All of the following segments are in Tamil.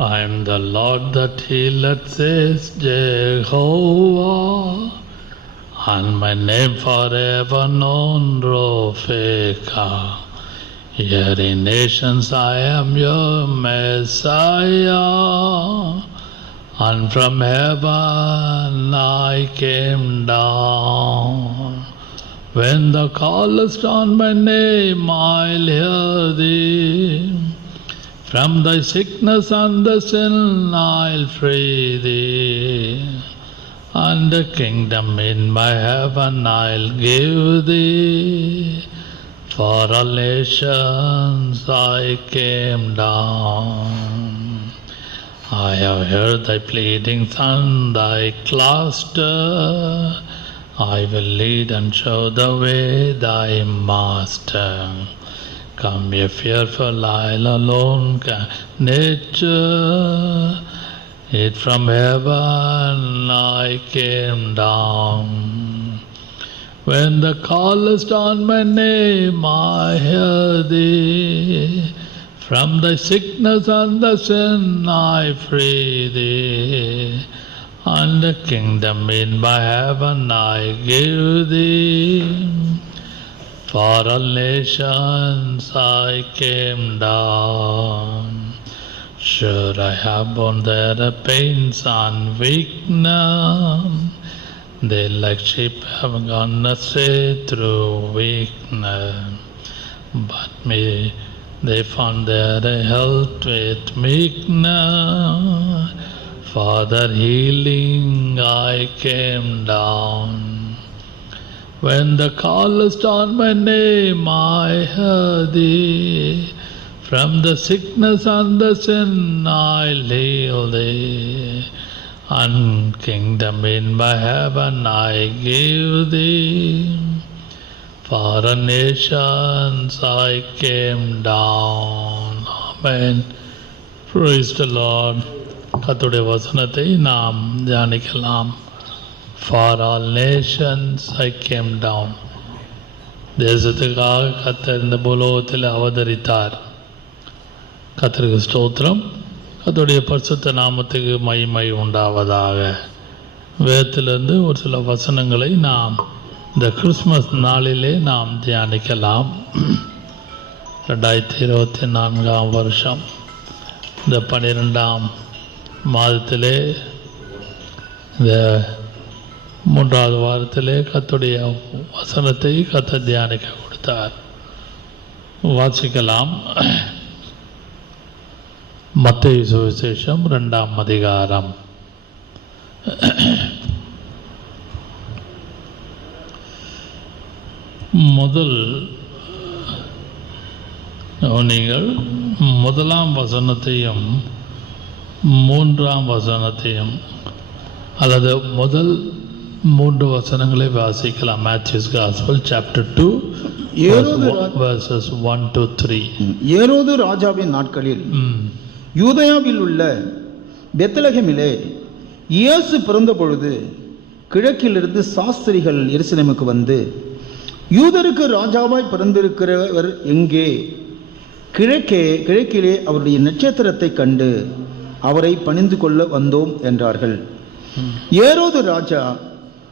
I am the Lord that healeth, says Jehovah, and my name forever known, Ropeka. Here in nations I am your Messiah, and from heaven I came down. When thou callest on my name, I'll hear thee. From thy sickness and the sin I'll free thee. And the kingdom in my heaven I'll give thee. For all nations I came down. I have heard thy pleading son, thy cluster. I will lead and show the way, thy master. Come, ye fearful isle alone, nature. It from heaven I came down. When thou callest on my name, I hear thee. From thy sickness and the sin I free thee. And the kingdom in my heaven I give thee. For all nations I came down. Sure I have borne their pains and weakness. They like sheep have gone astray through weakness. But me they found their health with meekness. For their healing I came down. When thou callest on my name, I hear thee. From the sickness and the sin I'll heal thee. And kingdom in my heaven I give thee. For the nations I came down. Amen. Praise the Lord. கர்த்தருடைய வசனத்தை நாம் தியானிக்கலாம். For all nations I came down. தேசத்துக்காக கர்த்தர் இந்த பூலோகத்தில் அவதரித்தார். கர்த்தருக்கு ஸ்தோத்திரம். கர்த்தருடைய பரிசுத்த நாமத்துக்கு மகிமை உண்டாவதாக. வேதத்திலிருந்து ஒரு சில வசனங்களை நாம் இந்த கிறிஸ்மஸ் நாளிலே நாம் தியானிக்கலாம். 2024 வருஷம் இந்த 12ஆம் மாதத்திலே இந்த 3வது வாரத்திலே கர்த்தருடைய வசனத்தை கர்த்தர் தியானிக்க கொடுத்தார். வாசிக்கலாம். மத்தேயு சுவிசேஷம் 2ஆம் அதிகாரம். நீங்கள் 1ஆம் வசனத்தையும் 3ஆம் வசனத்தையும் அல்லது முதல் 3 வசனங்களை வாசிக்கலாம். Matthew's gospel chapter 2 verses 1 to 3. ஏரோது ராஜாவின் நாட்களில் யூதேயாவில் உள்ள பெத்லகேமிலே இயேசு பிறந்த பொழுது கிழக்கிலிருந்து சாஸ்திரிகள் எருசலேமுக்கு வந்து, யூதருக்கு ராஜாவாய் பிறந்திருக்கிறவர் எங்கே? கிழக்கிலே அவருடைய நட்சத்திரத்தை கண்டு அவரை பணிந்து கொள்ள வந்தோம் என்றார்கள். ஏரோது ராஜா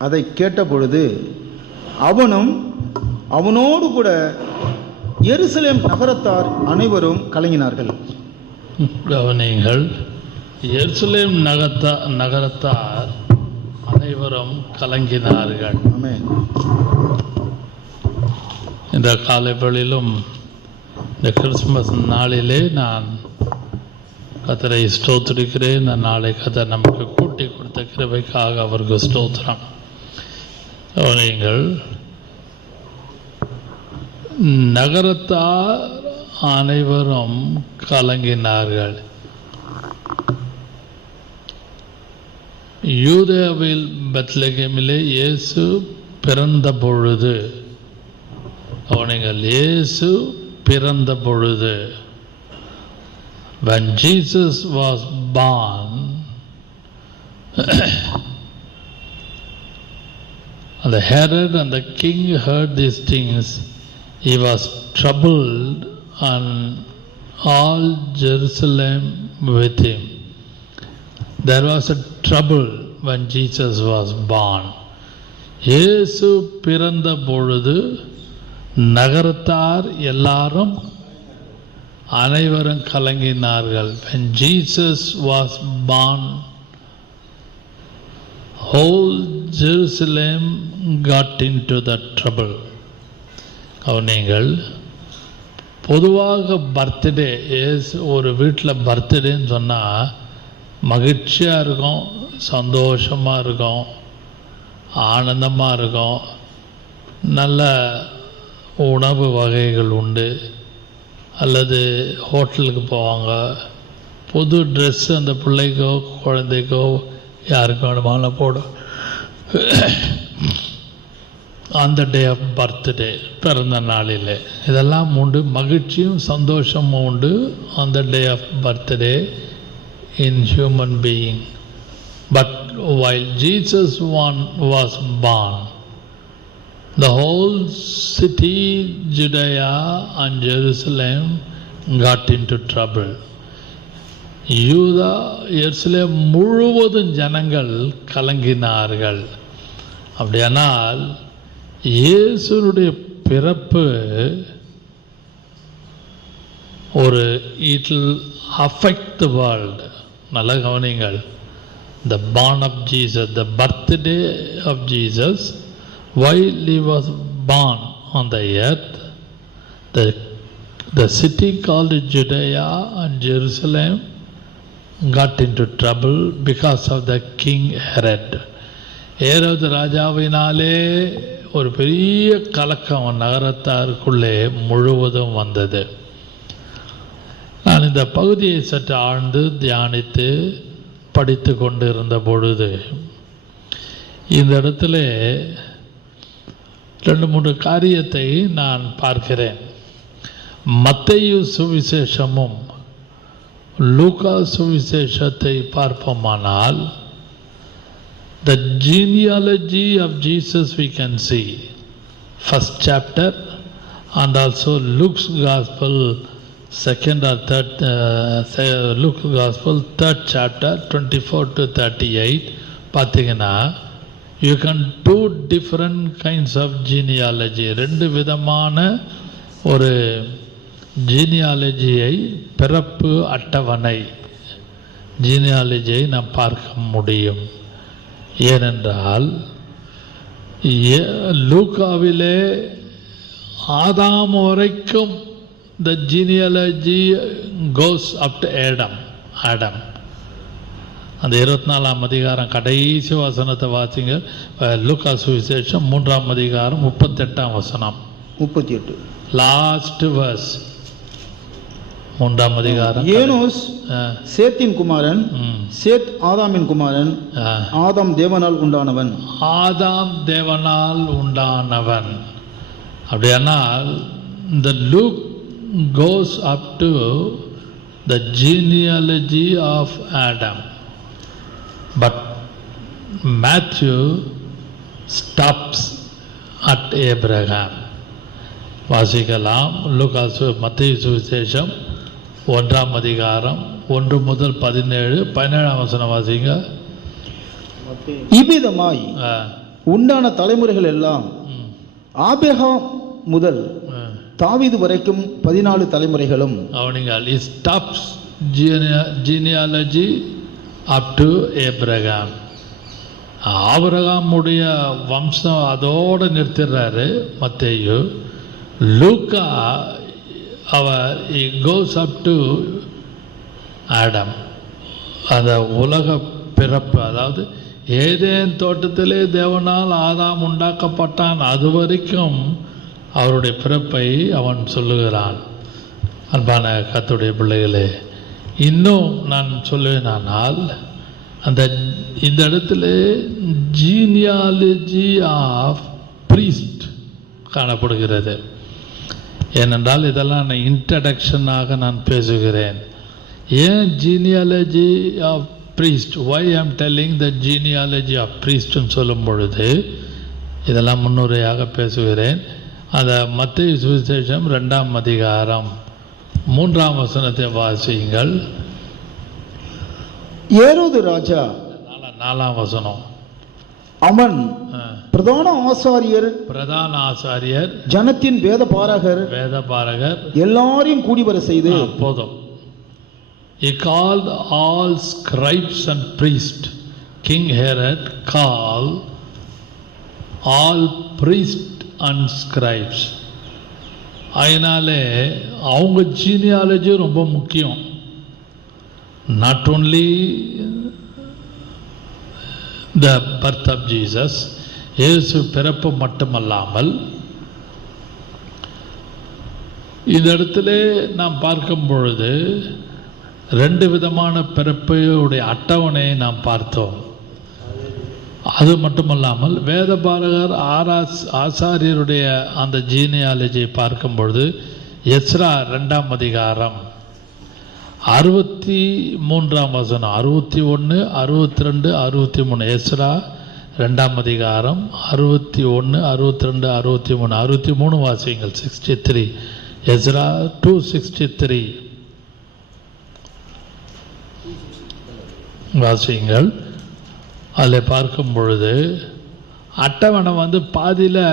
அதை கேட்டபொழுது அவனும் அவனோடு கூட எருசலேம் நகரத்தார் அனைவரும் கலங்கினார்கள். கவனியுங்கள். எருசலேம் நகரத்தார் அனைவரும் கலங்கினார்கள். இந்த காலைவெளியிலும் இந்த கிறிஸ்துமஸ் நாளிலே நான் கர்த்தரை ஸ்தோத்திரிக்கிறேன். இந்த நாளை கர்த்தர் நமக்கு கூட்டி கொடுத்த கிருபைக்காக அவருக்கு ஸ்தோத்திரம். நீங்கள் நகரத்தார் அனைவரும் கலங்கினார்கள். யூதேயாவில் பெத்லகேமிலே இயேசு பிறந்த பொழுது, அவர்கள் இயேசு பிறந்த பொழுது, when Jesus was born, and the Herod and the king heard these things, he was troubled, and all Jerusalem with him. there was a trouble when Jesus was born. இயேசு பிறந்த பொழுது நகரத்தார் எல்லாரும் அனைவரும் கலங்கினார்கள். When Jesus was born, whole Jerusalem got into the trouble. கவனிங்கள், பொதுவாக பர்த்டே ஒரு வீட்டில் பர்த்டேன்னு சொன்னால் மகிழ்ச்சியாக இருக்கும், சந்தோஷமாக இருக்கும், ஆனந்தமாக இருக்கும், நல்ல உணவு வகைகள் உண்டு, அல்லது ஹோட்டலுக்கு போவாங்க, புது ட்ரெஸ்ஸு அந்த பிள்ளைக்கோ குழந்தைக்கோ யாருக்கு வேணுமாலும் போடும். அந்த டே ஆஃப் பர்த்டே, பிறந்த நாளில் இதெல்லாம் உண்டு, மகிழ்ச்சியும் சந்தோஷமும் உண்டு அந்த day of birthday in human being. But while Jesus was born, the whole city, Judea and Jerusalem got into trouble. யூதா எருசலேம் முழுவதும் ஜனங்கள் கலங்கினார்கள். அப்படியானால் இயேசுனுடைய பிறப்பு ஒரு it will affect the world. நல்ல கவனிங்கள், the born of Jesus, the birthday of Jesus, while he was born on the earth, the city called Judea and Jerusalem got into trouble because of the king Herod. ஏரோது ராஜாவினாலே ஒரு பெரிய கலக்கம் நகரத்தாருக்குள்ளே முழுவதும் வந்தது. நான் இந்த பகுதியை சற்று ஆழ்ந்து தியானித்து படித்து கொண்டு இருந்த பொழுது இந்த இடத்துல 2-3 காரியத்தை நான் பார்க்கிறேன். மத்தேயு சுவிசேஷமும் லூக்கா சுவிசேஷத்தை பார்ப்போமானால், the genealogy of Jesus we can see, first chapter, and also Luke's gospel, second or third, Luke's gospel, third chapter, 24 to 38. பார்த்தீங்கன்னா you can do different kinds of genealogy. 2 விதமான ஒரு ஜீனியாலஜியை, பிறப்பு அட்டவணை ஜீனியாலஜியை நாம் பார்க்க முடியும். ஏனென்றால் லூக்காவிலே ஆதாம் வரைக்கும் the genealogy goes up to Adam. அந்த 24ஆம் அதிகாரம் கடைசி வசனத்தை வாசிங்க. லூக்கா சுவிசேஷம் 3ஆம் அதிகாரம் 38ஆம் வசனம். 38 லாஸ்ட் வர்ஸ். 3ஆம் அதிகாரம். ஏனோஸ் சேத்தின் குமாரன், சேத் ஆதாமின் குமாரன், ஆதாம் தேவனால் உண்டானவன். ஆதாம் தேவனால் உண்டானவன். அப்படியானால் இந்த look goes up to the genealogy of Adam, but Matthew stops at Abraham. வாசிக்கலாம். லூக்கா மத்தேயு சுவிசேஷம் 1ஆம் அதிகாரம் 1 முதல் 17, 17ஆம் வசனம் வாசிங்க. இவ்விதமாய் உண்டான தலைமுறைகள் எல்லாம் ஆபிரகாம் முதல் தாவீது வரைக்கும் 14 தலைமுறைகளும். அவனிங்கள் he stops genealogy up to Abraham. ஆபிரகாமுடைய வம்சம் அதோடு நிறுத்திடுறாரு மத்தேயு. லூக்கா he goes up to Adam. அந்த உலக பிறப்பு, அதாவது ஏதேன் தோட்டத்திலே தேவனால் ஆதாம் உண்டாக்கப்பட்டான், அது வரைக்கும் அவருடைய பிறப்பை அவன் சொல்லுகிறான். அன்பான கர்த்தருடைய பிள்ளைகளே, இன்னும் நான் சொல்லுவேனானால் இந்த இடத்துல ஜீனியாலஜி ஆஃப் ப்ரீஸ்ட் காணப்படுகிறது. ஏனென்றால் இதெல்லாம் நான் இன்ட்ரடக்ஷனாக நான் பேசுகிறேன். ஏன் genealogy of priest, why I am telling the genealogy of ப்ரீஸ்ட்னு சொல்லும் பொழுது இதெல்லாம் முன்னுரையாக பேசுகிறேன். அந்த மத்தேயு சுவிசேஷம் 2ஆம் அதிகாரம் 3ஆம் வசனத்தை வாசியுங்கள். ஏரோது ராஜா நாலாம் வசனம். அவன் பிரதான ஆசாரியர் ஜனத்தின் வேத பாரகர் எல்லாரையும் கூடி வர செய்து போதும். He called all scribes and priests. King Herod called all priests and scribes. அதனாலே அவங்க ஜீனியாலஜி ரொம்ப முக்கியம். Not only the birth of Jesus, இயேசு பிறப்பு மட்டுமல்லாமல் இந்த இடத்துல நாம் பார்க்கும் பொழுது ரெண்டு விதமான பிறப்பையுடைய அட்டவணையை நாம் பார்த்தோம். அது மட்டுமல்லாமல் வேதபாரகர் ஆசாரியருடைய அந்த ஜீனியாலஜியை பார்க்கும் பொழுது எஸ்ரா 2ஆம் அதிகாரம் 63ஆம் வசனம், 61, 62, 63. எஸ்ரா 2ஆம் அதிகாரம் 61, 62, 63. 63 வாசியுங்கள். 63. எஸ்ரா 2:63 வாசியுங்கள். அதில் பார்க்கும் பொழுது அட்டவணை பாதியில்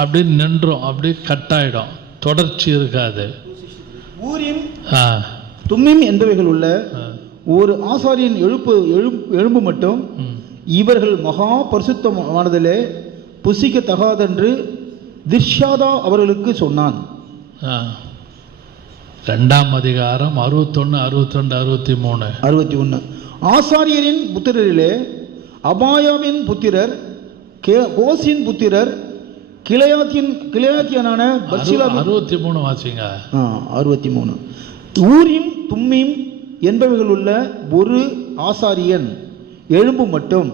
அப்படி நின்றும், அப்படி கட்டாயிடும், தொடர்ச்சி இருக்காது. ஊரின் தும்மிம் என்பவைகள் உள்ள ஒரு ஆசாரியின் எழும்பு மட்டும் இவர்கள் மகா பரிசுத்தமானதிலே புசிக்கத்தகாதென்று திர்ஷாதா அவர்களுக்கு சொன்னான். 2ஆம் அதிகாரம் 61, 62, 63, 61. ஆசாரியரின் புத்திரரிலே அபாயாவின் புத்திரர், கோசின் புத்திரர், கிளையாத்தியனான 63 வாசிங்க. 63. ஊரின் தும்மிம் என்பவைகள் உள்ள ஒரு ஆசாரியன் எழும்பு மட்டும்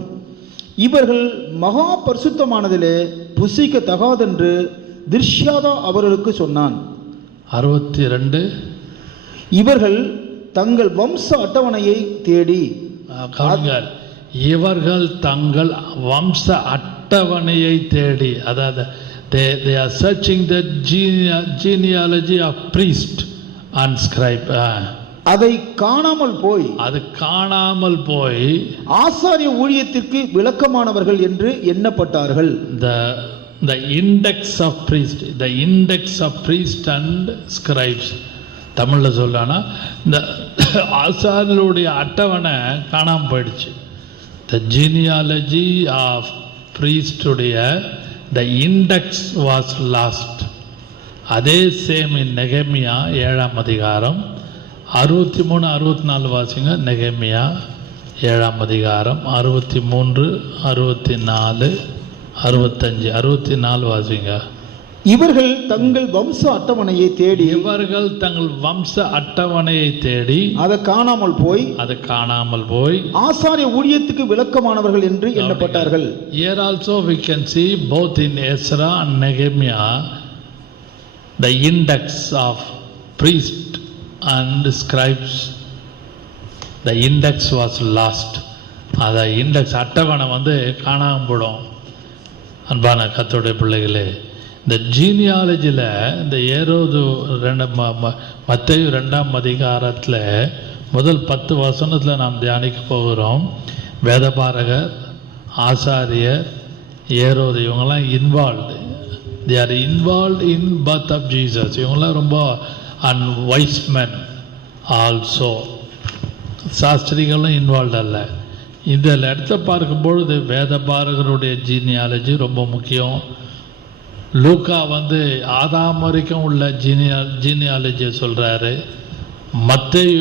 இவர்கள் மகா பரிசுத்தமானதிலே புசிக்க தகாதென்று திர்ஷாதா அவர்களுக்கு சொன்னான். 62. இவர்கள் தங்கள் வம்ச அட்டவணையை தேடி, இவர்கள் தங்கள் வம்ச அட்டவணையை தேடி, அதாவது they are searching the genealogy of priest and scribe. அதை காணாமல் போய் ஆசாரிய ஊழியத்திற்கு விளக்கமானவர்கள் என்று எண்ணப்பட்டார்கள். the index of priest and scribes, தமிழ்ல சொல்லானா இந்த ஆசாரியருடைய அட்டவணை காணாமல் போயிடுச்சு. the genealogy of priest உடைய the index was lost. அதே சேம் இன் நெகேமியா 7ஆம் அதிகாரம் 63, 64 வாசிங்க. நெகேமியா 7ஆம் அதிகாரம் 63, 64, 65, 64 வாசிங்க. இவர்கள் தங்கள் வம்ச அட்டவணையை தேடி அதை காணாமல் போய் ஆசாரிய ஊழியத்துக்கு விளக்கமானவர்கள் என்று எண்ணப்பட்டார்கள். Here also we can see both in Ezra and Nehemiah the index of priest and scribes, the index was lost. அந்த இண்டெக்ஸ் அட்டவணை காணாமல் போடும். அன்பான கர்த்தருடைய பிள்ளைகளே, இந்த ஜீனியாலஜியில் இந்த ஏரோது மத்தேயு 2ஆம் அதிகாரத்தில் முதல் 10 வசனத்தில் நாம் தியானிக்க போகிறோம். வேதபாரகர், ஆசாரியர், ஏரோது இவங்கெல்லாம் they are involved in birth of Jesus. இவங்கெல்லாம் ரொம்ப and wise men also. சாஸ்திரிகளும் இன்வால்வ் அல்ல. இதில் இடத்த பார்க்கும்பொழுது வேதபாரகருடைய ஜீனியாலஜி ரொம்ப முக்கியம். லூக்கா ஆதாம் வரைக்கும் உள்ள ஜீனியாலஜியை சொல்கிறாரு. மத்தேயு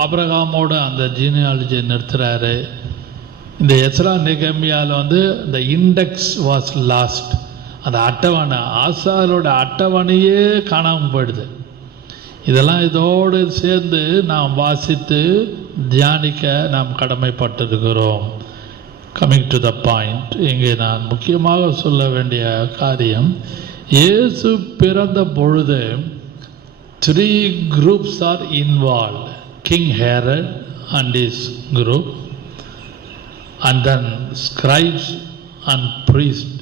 ஆபிரகாமோட அந்த ஜீனியாலஜியை நிறுத்துறாரு. இந்த Ezra நெகேமியாவில் the index was lost. அந்த அட்டவணை, ஆசாரோட அட்டவணையே காணாமல் போயிடுது. இதெல்லாம் இதோடு சேர்ந்து நாம் வாசித்து தியானிக்க நாம் கடமைப்பட்டிருக்கிறோம். கமிங் டு த பாயிண்ட், இங்கே நான் முக்கியமாக சொல்ல வேண்டிய காரியம், இயேசு பிறந்த பொழுது 3 groups are involved. King Herod and his group, and then scribes and priests,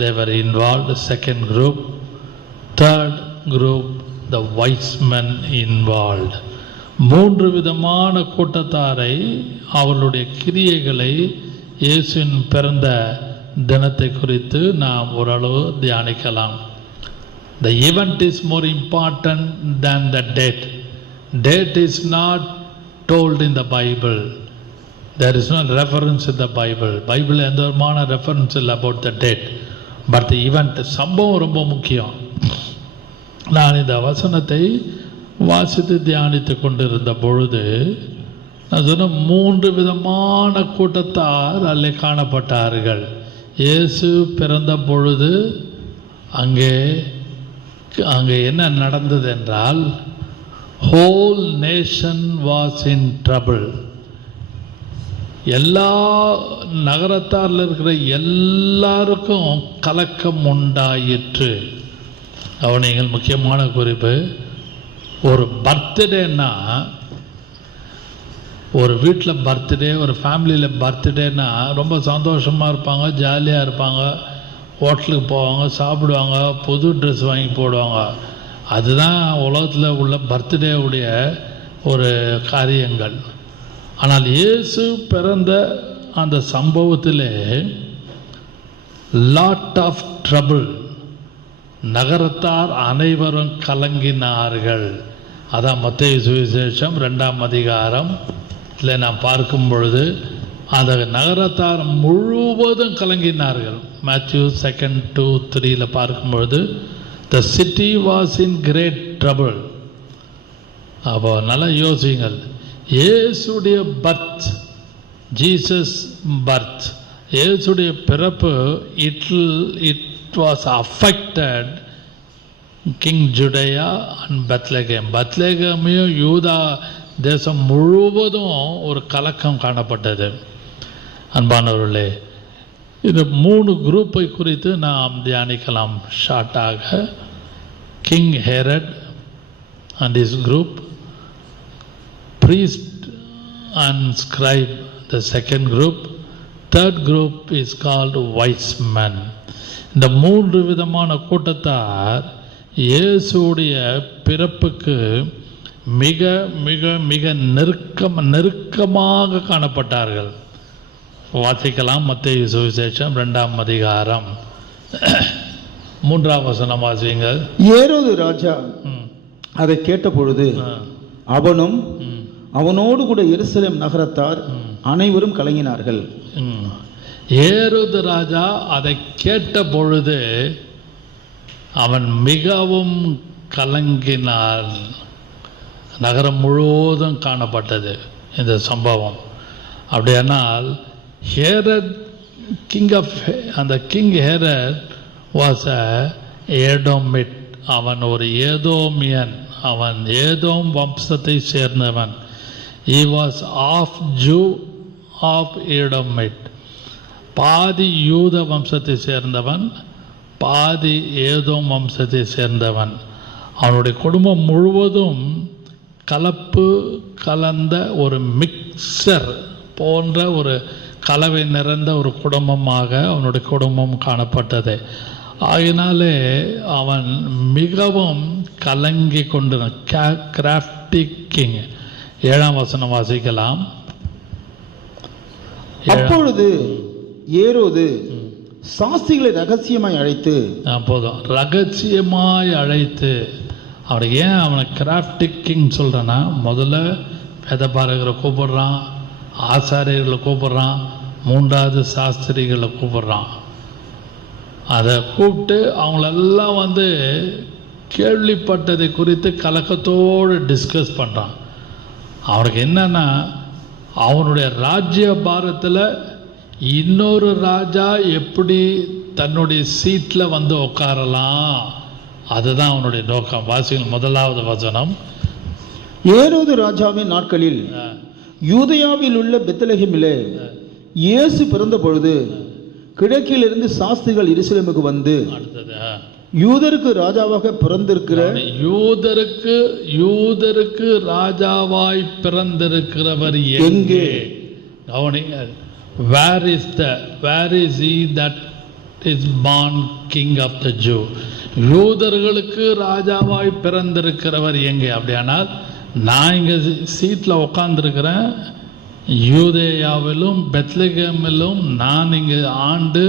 they were involved. The second group, third group, the wise men involved. மூன்று விதமான கூட்டத்தாரை அவர்களுடைய கிரியைகளை இயேசுவின் பிறந்த தினத்தை குறித்து நாம் ஓரளவு தியானிக்கலாம். The event is more important than the date. Date is not told in the Bible. There is no reference in the Bible. Bible எந்த விதமான ரெஃபரன்ஸ் இல்லை about the date. But the event, சம்பவம் ரொம்ப முக்கியம். நான் இந்த வசனத்தை வாசித்து தியானித்து கொண்டிருந்த பொழுது நான் சொன்ன மூன்று விதமான கூட்டத்தார் அல்ல காணப்பட்டார்கள். இயேசு பிறந்த பொழுது அங்கே என்ன நடந்தது என்றால், whole nation was in trouble. எல்லா நகரத்தாரில் இருக்கிற எல்லாருக்கும் கலக்கம் உண்டாயிற்று. அவனிகள் முக்கியமான குறிப்பு, ஒரு பர்த்டேன்னா, ஒரு வீட்டில் பர்த்டே, ஒரு ஃபேமிலியில் பர்த்டேன்னா ரொம்ப சந்தோஷமாக இருப்பாங்க, ஜாலியாக இருப்பாங்க, ஹோட்டலுக்கு போவாங்க, சாப்பிடுவாங்க, புது ட்ரெஸ் வாங்கி போடுவாங்க. அதுதான் உலகத்தில் உள்ள பர்த்டேவுடைய ஒரு காரியங்கள். ஆனால் இயேசு பிறந்த அந்த சம்பவத்திலே லாட் ஆஃப் ட்ரபிள், நகரத்தார் அனைவரும் கலங்கினார்கள். அதான் மத்தேயு சுவிசேஷம் 2ஆம் அதிகாரம் நாம் பார்க்கும் பொழுது அந்த நகரத்தார் முழுவதும் கலங்கினார்கள். மேத்யூ 2:2-3 பார்க்கும் பொழுது the city was in great trouble. அப்போ நல்லா யோசிங்கள், இயேசுடைய பர்த், ஜீசஸ் பர்த், இயேசுடைய பிறப்பு, it was affected king Judea and Bethlehem. பெத்லகேமையும் யூதா தேசம் முழுவதும் ஒரு கலக்கம் காணப்பட்டது. அன்பானவர்களே, இந்த 3 குரூப்பை குறித்து நாம் தியானிக்கலாம் ஷார்ட்டாக. King Herod and his group, priest and scribe the second group, third group is called wise men. இந்த 3 விதமான கூட்டத்தார் இயேசுடைய பிறப்புக்கு மிக மிக மிக நெருக்கமாக காணப்பட்டார்கள். வாசிக்கலாம் மத்தேயு சுவிசேஷம் 2ஆம் அதிகாரம் 3ஆம் வசனம் வாசியுங்கள். ஏரோது ராஜா அதை கேட்ட பொழுது அவனும் அவனோடு கூட எருசலேம் நகரத்தார் அனைவரும் கலங்கினார்கள். ஏரோது ராஜா அதை கேட்ட பொழுது அவன் மிகவும் கலங்கினான். நகரம் முழுவதும் காணப்பட்டது இந்த சம்பவம். அப்படியானால் ஹேரட் அந்த கிங் ஹேரட் வாஸ் அ ஏடோமிட். அவன் ஒரு ஏதோமியன், அவன் ஏதோம் வம்சத்தை சேர்ந்தவன். he was half Jew, half Edomite. பாதி யூத வம்சத்தை சேர்ந்தவன், பாதி ஏதோம் வம்சத்தை சேர்ந்தவன். அவனுடைய குடும்பம் முழுவதும் கலப்பு கலந்த ஒரு மிக்சர் போன்ற ஒரு கலவை நிறைந்த ஒரு குடும்பமாக அவனுடைய குடும்பம் காணப்பட்டது. ஆகினாலே அவன் மிகவும் கலங்கி கொண்டிருந்தான். Crafty king. 7ஆம் வசனம் வாசிக்கலாம். அப்பொழுது ஏரோது சாஸ்திரிகளை ரகசியமாய் அழைத்து, போதும், ரகசியமாய் அழைத்து. அவனுக்கு ஏன் அவனை கிராஃப்டி கிங் சொல்கிறேன்னா, முதல்ல வேதபாரகரை கூப்பிடுறான், ஆசாரியர்களை கூப்பிடுறான், 3வது சாஸ்திரிகளை கூப்பிடுறான். அதை கூப்பிட்டு அவங்களெல்லாம் கேள்விப்பட்டதை குறித்து கலக்கத்தோடு டிஸ்கஸ் பண்ணுறான். அவனுக்கு என்னன்னா, அவனுடைய ராஜ்ய பாரத்தில் இன்னொரு ராஜா எப்படி தன்னுடைய சீட்டில் உட்காரலாம், அதுதான் அவனுடைய நோக்கம். வாசிகள் 1வது வசனம். ஏரோது ராஜாவின் நாட்களில் யூதேயாவில் உள்ள பெத்லகேமிலே இயேசு பிறந்த பொழுது கிழக்கிலிருந்து சாஸ்திரிகள் எருசலேமுக்கு வந்து, யூதருக்கு ராஜாவாக பிறந்திருக்கிற, யூதருக்கு ராஜாவாய் பிறந்திருக்கிறவர் எங்கே? Where is he that is born king of the Jew? யூதர்களுக்கு ராஜாவாய் பிறந்திருக்கிறவர் எங்கே? அப்படியானால் நான் இங்கே சீட்டில் உட்காந்துருக்கிறேன், யூதேயாவிலும் பெத்லகேமிலும் நான் இங்கே ஆண்டு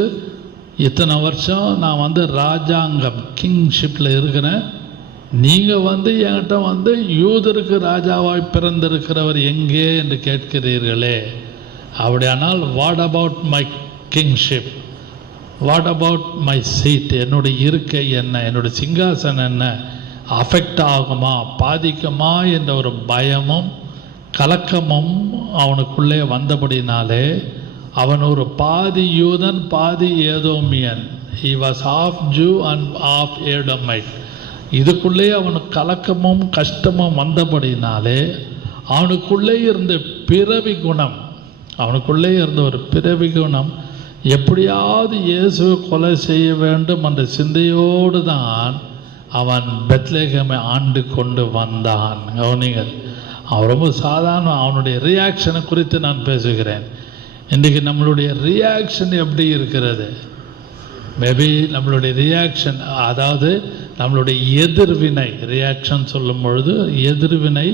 இத்தனை வருஷம் நான் வந்து ராஜாங்கம் கிங்ஷிப்பில் இருக்கிறேன். நீங்கள் வந்து என்கிட்ட வந்து யூதருக்கு ராஜாவாய் பிறந்திருக்கிறவர் எங்கே என்று கேட்கிறீர்களே. அப்படியானால் what about my kingship, what about my seat, என்னுடைய இருக்கை என்ன, என்னுடைய சிங்காசனம் என்ன, அஃபெக்ட் ஆகுமா, பாதிக்குமா என்ற ஒரு பயமும் கலக்கமும் அவனுக்குள்ளே வந்தபடினாலே அவன் ஒரு பாதி யூதன் பாதி Edomian. he was half Jew and half Edomite. இதுக்குள்ளே அவனுக்கு கலக்கமும் கஷ்டமும் வந்தபடினாலே அவனுக்குள்ளே இருந்த பிறவி குணம், அவனுக்குள்ளே இருந்த ஒரு பிறவி குணம், எப்படியாவது இயேசுவை கொலை செய்ய வேண்டும் என்ற சிந்தையோடு தான் அவன் பெத்லகேமை ஆண்டு கொண்டு வந்தான். கவனிங்கள், அவன் ரொம்ப சாதாரண, அவனுடைய ரியாக்ஷனை குறித்து நான் பேசுகிறேன். இன்றைக்கி நம்மளுடைய ரியாக்ஷன் எப்படி இருக்கிறது? மேபி நம்மளுடைய ரியாக்ஷன், அதாவது நம்மளுடைய எதிர்வினை, ரியாக்ஷன் சொல்லும் பொழுது எதிர்வினை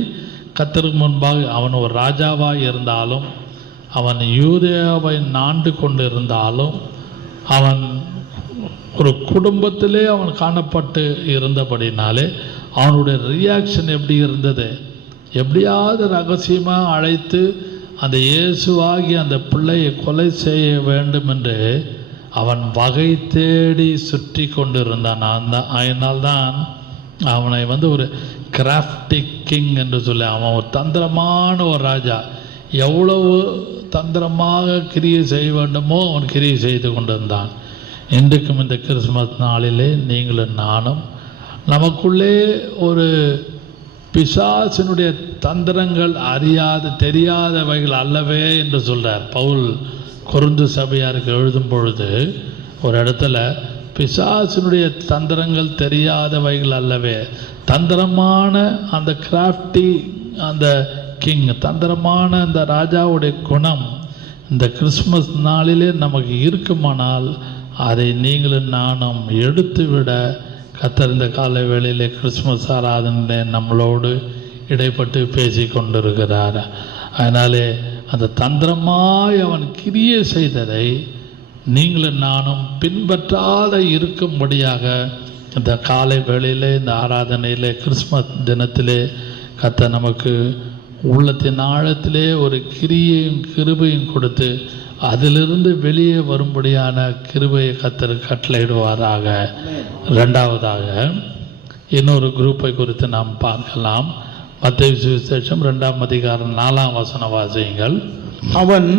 கர்த்தருக்கு முன்பாக அவன் ஒரு ராஜாவாக இருந்தாலும், அவன் யூதேயாவை ஆண்டு கொண்டு இருந்தாலும், அவன் ஒரு குடும்பத்திலே அவன் காணப்பட்டு இருந்தபடினாலே அவனுடைய ரியாக்ஷன் எப்படி இருந்தது? எப்படியாவது ரகசியமாக அழைத்து அந்த இயேசுவாகி அந்த பிள்ளையை கொலை செய்ய வேண்டும் என்று அவன் வகை தேடி சுற்றி கொண்டு இருந்தான். அதனால்தான் அவனை வந்து ஒரு கிராஃப்டி கிங் என்று சொல்லி, அவன் ஒரு தந்திரமான ஒரு ராஜா. எவ்வளவு தந்திரமாக கிரியை செய்ய வேண்டுமோ அவன் கிரியை செய்து கொண்டிருந்தான். இன்றைக்கும் இந்த கிறிஸ்மஸ் நாளிலே நீங்களும் நானும் நமக்குள்ளே ஒரு பிசாசினுடைய தந்திரங்கள் தெரியாதவைகள் அல்லவே என்று சொல்கிறார் பவுல். கொரிந்து சபையாருக்கு எழுதும் பொழுது ஒரு இடத்துல பிசாசினுடைய தந்திரங்கள் தெரியாதவைகள் அல்லவே, தந்திரமான அந்த கிராஃப்டி அந்த கிங், தந்திரமான அந்த ராஜாவுடைய குணம் இந்த கிறிஸ்மஸ் நாளிலே நமக்கு இருக்குமானால் அதை நீங்களும் நானும் எடுத்துவிட கர்த்தர் இந்த காலை வேளையிலே கிறிஸ்மஸ் ஆராதனை நம்மளோடு இடைப்பட்டு பேசி கொண்டிருக்கிறார். அதனாலே அந்த தந்திரமாய் அவன் கிரியை செய்ததை நீங்களும் நானும் பின்பற்றாத இருக்கும்படியாக இந்த காலை வேளையிலே இந்த ஆராதனையிலே கிறிஸ்மஸ் தினத்திலே கர்த்தர் நமக்கு உள்ளத்தின் ஆழத்திலே ஒரு கிரியையும் கிருபையும் கொடுத்து அதிலிருந்து வெளியே வரும்படியான கிருபையை கர்த்தர் கட்டளையிடுவாராக. இரண்டாவதாக இன்னொரு குரூப்பை குறித்து நாம் பார்க்கலாம். மத்தேயு சுவிசேஷம் 2ஆம் அதிகாரம் 4ஆம் வசனம் வாசியுங்கள். அவன்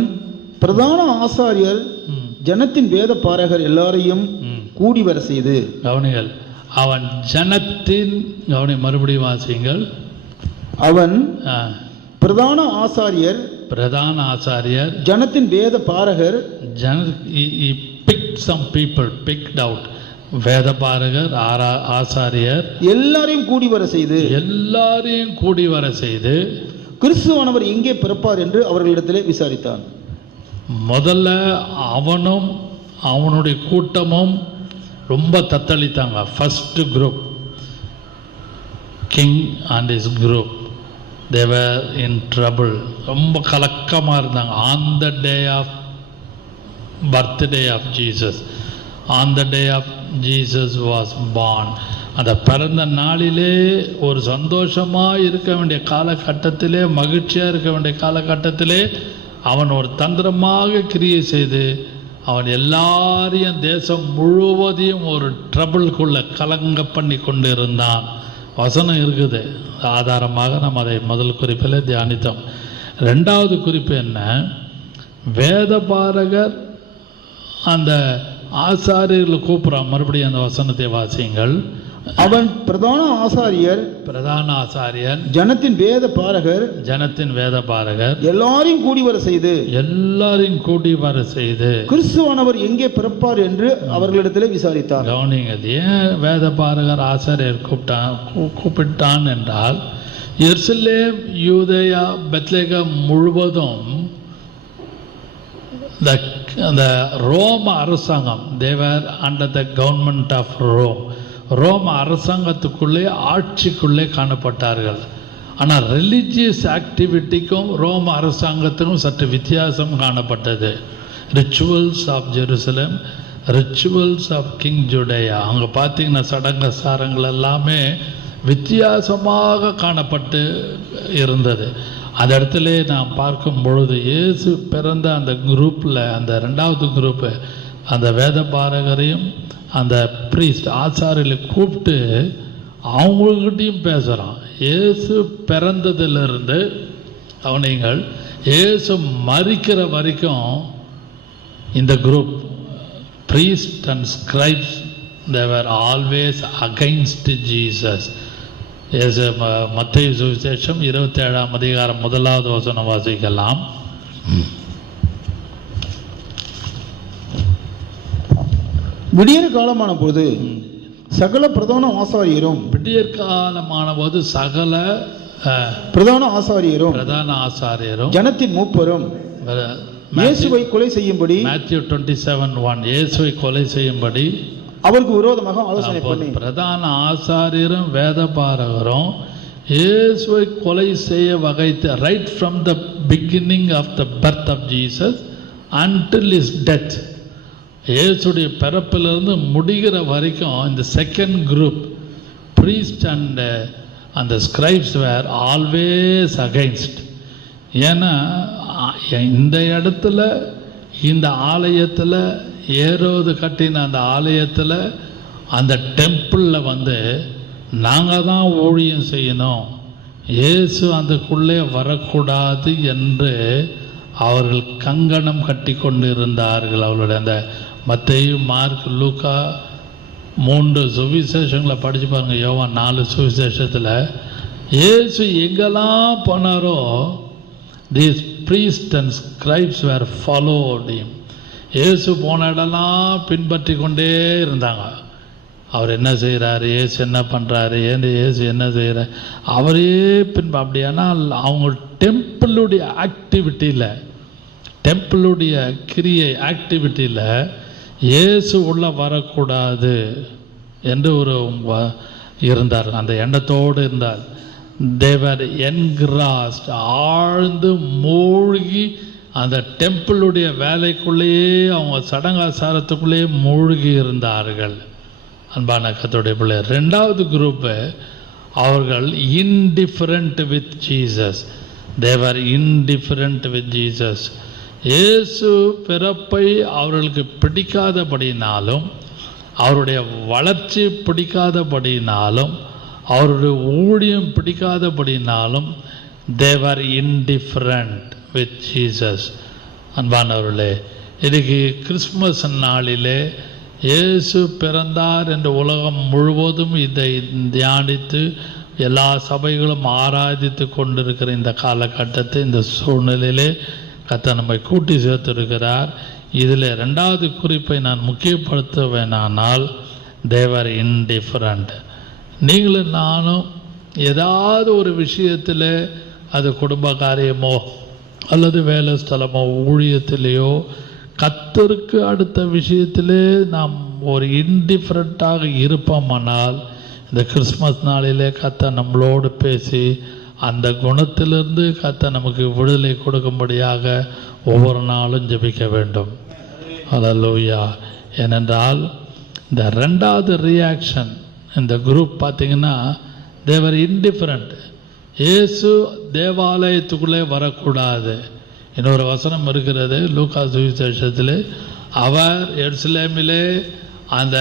பிரதான ஆசாரியர் ஜனத்தின் வேத பாரகர் எல்லாரையும் கூடி வர செய்து, கவனிகள், அவன் ஜனத்தின், மறுபடியும் வாசியுங்கள். அவன் பிரதான ஆசாரியர் ஜனத்தின் வேத பாரகர், he picked some people, picked out, வேத பாரகர் ஆசாரியர் எல்லாரையும் கூடி வர செய்து கிறிஸ்துவானவர் எங்கே பிறப்பார் என்று அவர்களிடத்திலே விசாரித்தான். முதல்ல அவனும் அவனுடைய கூட்டமும் ரொம்ப தத்தளித்தாங்க. First group, king and his group, they were in trouble. ரொம்ப கலக்கமாக இருந்தாங்க. on the day of birthday of Jesus, on the day of Jesus was born, அந்த பிறந்த நாளிலே ஒரு சந்தோஷமாக இருக்க வேண்டிய காலகட்டத்திலே, மகிழ்ச்சியாக இருக்க வேண்டிய காலகட்டத்திலே அவன் ஒரு தந்திரமாக கிரியை செய்து அவன் எல்லாரையும் தேசம் முழுவதையும் ஒரு ட்ரபிள்குள்ளே கலங்க பண்ணி கொண்டு இருந்தான். வசனம் இருக்குது, ஆதாரமாக நம்ம அதை முதல் குறிப்பில் தியானித்தோம். ரெண்டாவது குறிப்பு என்ன? வேத பாரகர் அந்த ஆசாரியர்களை கூப்பிட்றான். மறுபடியும் அந்த வசனத்தை வாசியுங்கள். அவன் பிரதான ஆசாரியர் ஜனத்தின் வேத பாரகர் எல்லாரையும் கூடி வர செய்து கிறிஸ்துவானவர் எங்கே பிறப்பார் என்று அவர்களிடத்திலே விசாரித்தார். கவனிங்க, ஏன் வேத பாரகர் ஆசாரியர் கூப்பிட்டான் என்றால், எருசலேம், யூதேயா, பெத்லகேம் முழுவதும் அந்த ரோம அரசாங்கம், they were under the government of Rome, ரோம அரசாங்கத்துக்குள்ளே ஆட்சிக்குள்ளே காணப்பட்டார்கள். ஆனால் ரிலீஜியஸ் ஆக்டிவிட்டிக்கும் ரோம அரசாங்கத்துக்கும் சற்று வித்தியாசம் காணப்பட்டது. Rituals of Jerusalem, rituals of king Judea. அங்கே பார்த்தீங்கன்னா சடங்காச்சாரங்கள் எல்லாமே வித்தியாசமாக காணப்பட்டு இருந்தது. அந்த இடத்துல நாம் பார்க்கும் பொழுது இயேசு பிறந்த அந்த குரூப்பில், அந்த ரெண்டாவது குரூப்பு, அந்த வேத பாரகரையும் அந்த ப்ரீஸ்ட் ஆசாரிகளை கூப்பிட்டு அவங்கக்கிட்டையும் பேசுகிறான். இயேசு பிறந்ததிலிருந்து அவனைங்கள் இயேசு மரிக்கிற வரைக்கும் இந்த group priest and scribes, they were always against Jesus. மத்தேயு சுவிசேஷம் 27ஆம் அதிகாரம் 1வது வசனம் வாசிக்கலாம். விடியற் காலமான போது சகல பிரதான ஆசாரியரும், விடியற் காலமான போது சகல பிரதான ஆசாரியரும் ஜனத்தின் மூப்பரும் இயேசுவை கொலை செய்யும்படி, Matthew 27:1, இயேசுவை கொலை செய்யும்படி அவருக்கு விரோதமாக ஆலோசனை பண்ணி, பிரதான ஆசாரியரும் வேதபாரகரும் இயேசுவை கொலை செய்ய வகைத்து, right from the beginning of the birth of Jesus until his death, இயேசுடைய பிறப்பிலிருந்து முடிகிற வரைக்கும் இந்த செகண்ட் குரூப் ப்ரீஸ்ட் அண்ட் அந்த ஸ்கிரைப்ஸ் வேர் ஆல்வேஸ் அகைன்ஸ்ட். ஏன்னா இந்த இடத்துல, இந்த ஆலயத்தில், ஏரோது கட்டின அந்த ஆலயத்தில், அந்த டெம்பிளில் வந்து நாங்கள் தான் ஊழியம் செய்யணும், இயேசு அதுக்குள்ளே வரக்கூடாது என்று அவர்கள் கங்கணம் கட்டி கொண்டு இருந்தார்கள். அவர்களுடைய அந்த மத்தேயு, மார்க், லூக்கா 3 சுவிசேஷங்களை படித்து பாருங்கள். யோவான் 4 சுவிசேஷத்தில் இயேசு எங்கெல்லாம் போனாரோ these priests and scribes were followed him. இயேசு போன இடம்லாம் பின்பற்றி கொண்டே இருந்தாங்க. அவர் என்ன செய்கிறாரு, இயேசு என்ன பண்ணுறாரு, இயேசு என்ன செய்கிறார், அவரே அப்படியானால் அவங்க டெம்பிளுடைய ஆக்டிவிட்டியில், டெம்பிளுடைய கிரியை ஆக்டிவிட்டியில் இயேசு உள்ளே வரக்கூடாது என்று ஒரு இருந்தார், அந்த எண்ணத்தோடு இருந்தார். தேவர் என்கிராஸ்ட், ஆழ்ந்து மூழ்கி அந்த டெம்பிளுடைய வேலைக்குள்ளேயே, அவங்க சடங்காச்சாரத்துக்குள்ளேயே மூழ்கி இருந்தார்கள். அன்பான கர்த்தருடைய பிள்ளை, ரெண்டாவது குரூப்பு அவர்கள் indifferent with Jesus. They are indifferent with Jesus. இயேசு பிறப்பை அவர்களுக்கு பிடிக்காதபடினாலும், அவருடைய வளர்ச்சி பிடிக்காதபடினாலும், அவருடைய ஊழியம் பிடிக்காதபடினாலும் தேவர் இன்டிஃபரண்ட் வித் ஜீசஸ். அன்பானவர்களே, இதுக்கு கிறிஸ்மஸ் நாளிலே இயேசு பிறந்தார் என்று உலகம் முழுவதும் இதை தியானித்து எல்லா சபைகளும் ஆராதித்து கொண்டிருக்கிற இந்த காலகட்டத்தை, இந்த சூழ்நிலையிலே கர்த்தர் நம்மை கூட்டி சேர்த்திருக்கிறார். இதில் ரெண்டாவது குறிப்பை நான் முக்கியப்படுத்துவேனானால், தேவர் இன்டிஃபரண்ட். நீங்களும் நானும் ஏதாவது ஒரு விஷயத்தில், அது குடும்ப காரியமோ அல்லது வேலை ஸ்தலமோ ஊழியத்திலேயோ, கர்த்தருக்கு அடுத்த விஷயத்திலே நாம் ஒரு இன்டிஃபரண்ட்டாக இருப்போமானால், இந்த கிறிஸ்மஸ் நாளிலே கர்த்தர் நம்மளோடு பேசி அந்த குணத்திலிருந்து கர்த்தர் நமக்கு விடுதலை கொடுக்கும்படியாக ஒவ்வொரு நாளும் ஜெபிக்க வேண்டும். ஹல்லேலூயா. ஏனென்றால் இந்த ரெண்டாவது ரியாக்ஷன், இந்த குரூப் பார்த்தீங்கன்னா தேவர் இன்டிஃபரண்ட். இயேசு தேவாலயத்துக்குள்ளே வரக்கூடாது. இன்னொரு வசனம் இருக்கிறது லூக்கா சுவிசேஷத்தில், அவர் எருசலேமிலே அந்த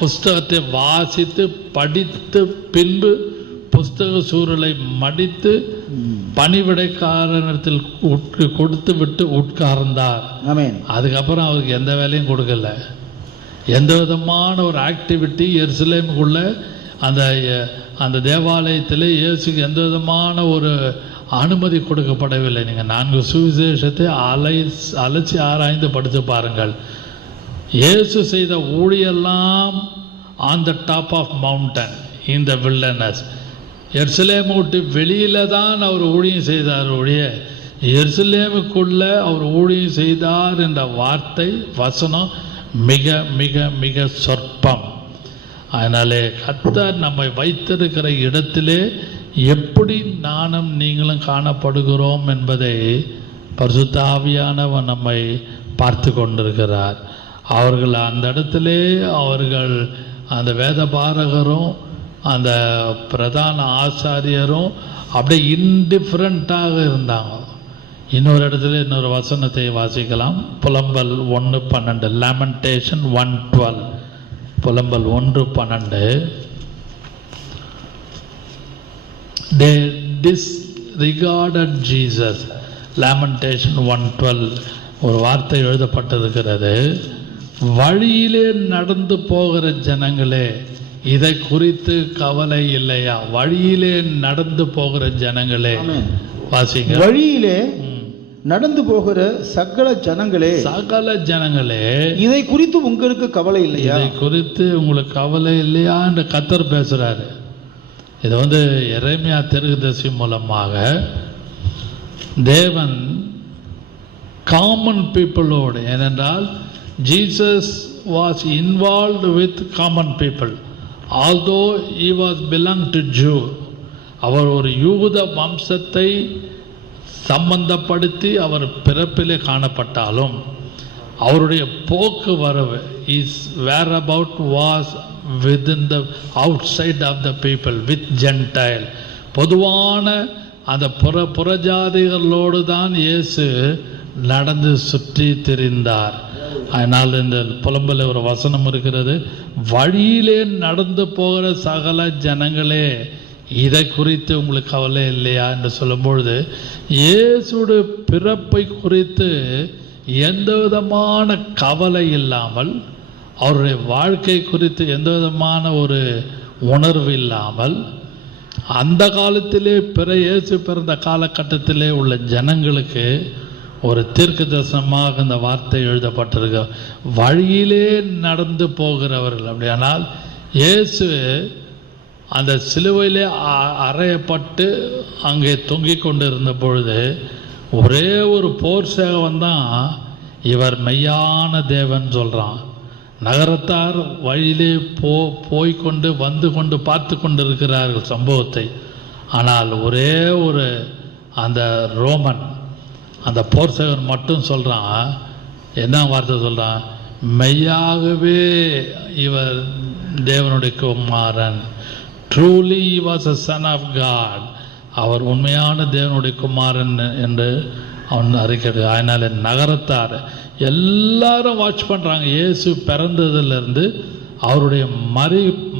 புஸ்தகத்தை வாசித்து படித்து பின்பு புஸ்தக சூழலை மடித்து பணிவிடைக்காரனிடத்தில் கொடுத்து விட்டு உட்கார்ந்தார். அதுக்கப்புறம் அவருக்கு எந்த வேலையும் கொடுக்கல. எந்த விதமான ஒரு ஆக்டிவிட்டி எருசலேமுக்குள்ள அந்த தேவாலயத்தில் இயேசுக்கு எந்த விதமான ஒரு அனுமதி கொடுக்கப்படவில்லை. நீங்கள் 4 சுவிசேஷத்தை அலசி ஆராய்ந்து படித்து பாருங்கள். இயேசு செய்த ஊழியெல்லாம் on the top of mountain in the wilderness. எருசலேமை விட்டு வெளியில தான் அவர் ஊழியம் செய்தார் ஒழிய, எருசலேமுக்குள்ள அவர் ஊழியம் செய்தார் என்ற வார்த்தை வசனம் மிக மிக மிக சொற்பம். அதனாலே கர்த்தர் நம்மை வைத்திருக்கிற இடத்திலே எப்படி நானும் நீங்களும் காணப்படுகிறோம் என்பதை பரிசுத்த ஆவியானவர் நம்மை பார்த்து கொண்டிருக்கிறார். அவர்கள் அந்த இடத்திலே அவர்கள் அந்த வேத பாரகரும் அந்த பிரதான ஆசாரியரும் அப்படியே இன்டிஃபரண்ட்டாக இருந்தாங்க. இன்னொரு இடத்துல இன்னொரு வசனத்தை வாசிக்கலாம். புலம்பல் 1:12, லேமெண்டேஷன் 1:12, புலம்பல் 1:12. They disregarded Jesus. லேமெண்டேஷன் 1:12 ஒரு வார்த்தை எழுதப்பட்டிருக்கிறது. வழியிலே நடந்து போகிற ஜனங்களே, இதை குறித்து கவலை இல்லையா? வழியிலே நடந்து போகிற ஜனங்களே, வாசிங்க. வழியிலே நடந்து போகிற சகல ஜனங்களே, இதை குறித்து உங்களுக்கு கவலை இல்லையா? இதை குறித்து உங்களுக்கு கவலை இல்லையா என்று கர்த்தர் பேசுறாரு. இது எரேமியா தீர்க்கதரிசி மூலமாக தேவன் காமன் பீப்புளோடு, ஏனென்றால் Jesus was involved with common people. Although he was belong to Jew, அவர் ஒரு யூத வம்சத்தை சம்பந்தப்படுத்தி அவர் பிறப்பிலே காணப்பட்டாலும் அவருடைய போக்கு வரவு is whereabouts was within the outside of the people with Gentile. பொதுவான அந்த புறஜாதிகளோடு தான் இயேசு நடந்து சுற்றி திரிந்தார். அதனால் இந்த புலம்பல ஒரு வசனம் இருக்கிறது, வழியிலே நடந்து போகிற சகல ஜனங்களே, இதை குறித்து உங்களுக்கு கவலை இல்லையா என்று சொல்லும்பொழுது இயேசுடைய பிறப்பை குறித்து எந்த விதமான கவலை இல்லாமல், அவருடைய வாழ்க்கை குறித்து எந்த விதமான ஒரு உணர்வு இல்லாமல், அந்த காலத்திலே இயேசு பிறந்த காலகட்டத்திலே உள்ள ஜனங்களுக்கு ஒரு தீர்க்க தரிசனமாக இந்த வார்த்தை எழுதப்பட்டிருக்க, வழியிலே நடந்து போகிறவர்கள். அப்படியானால் இயேசு அந்த சிலுவையிலே அறையப்பட்டு அங்கே தொங்கிக் கொண்டு இருந்த பொழுது ஒரே ஒரு போர் சேவன் தான் இவர் மெய்யான தேவன் சொல்கிறான். நகரத்தார் வழியிலே போய்கொண்டு வந்து கொண்டு பார்த்து கொண்டு இருக்கிறார்கள் சம்பவத்தை. ஆனால் ஒரே ஒரு அந்த ரோமன் அந்த போர் சேவன் மட்டும் சொல்கிறான், என்ன வார்த்தை சொல்கிறான்? மெய்யாகவே இவர் தேவனுடைய குமாரன், truly he was a son of God, அவர் உண்மையான தேவனுடைய குமாரன் என்று அவன் அறிக்கை. அதனால நகரத்தார் எல்லாரும் வாட்ச் பண்ணுறாங்க. இயேசு பிறந்ததுலேருந்து அவருடைய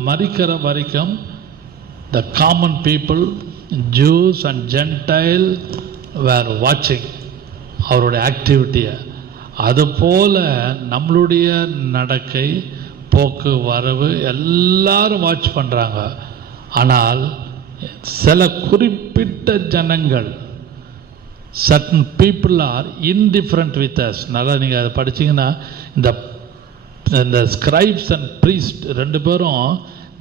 மரிக்கிற வரைக்கும் the common people, Jews and gentile were வாட்சிங் அவருடைய ஆக்டிவிட்டியை. அதுபோல் நம்மளுடைய நடக்கை, போக்கு, வரவு எல்லாரும் வாட்ச் பண்ணுறாங்க. ஆனால் சில குறிப்பிட்ட ஜனங்கள், certain people are indifferent with us. நல்லா நீங்கள் அதை படிச்சிங்கன்னா இந்த scribes and priests ரெண்டு பேரும்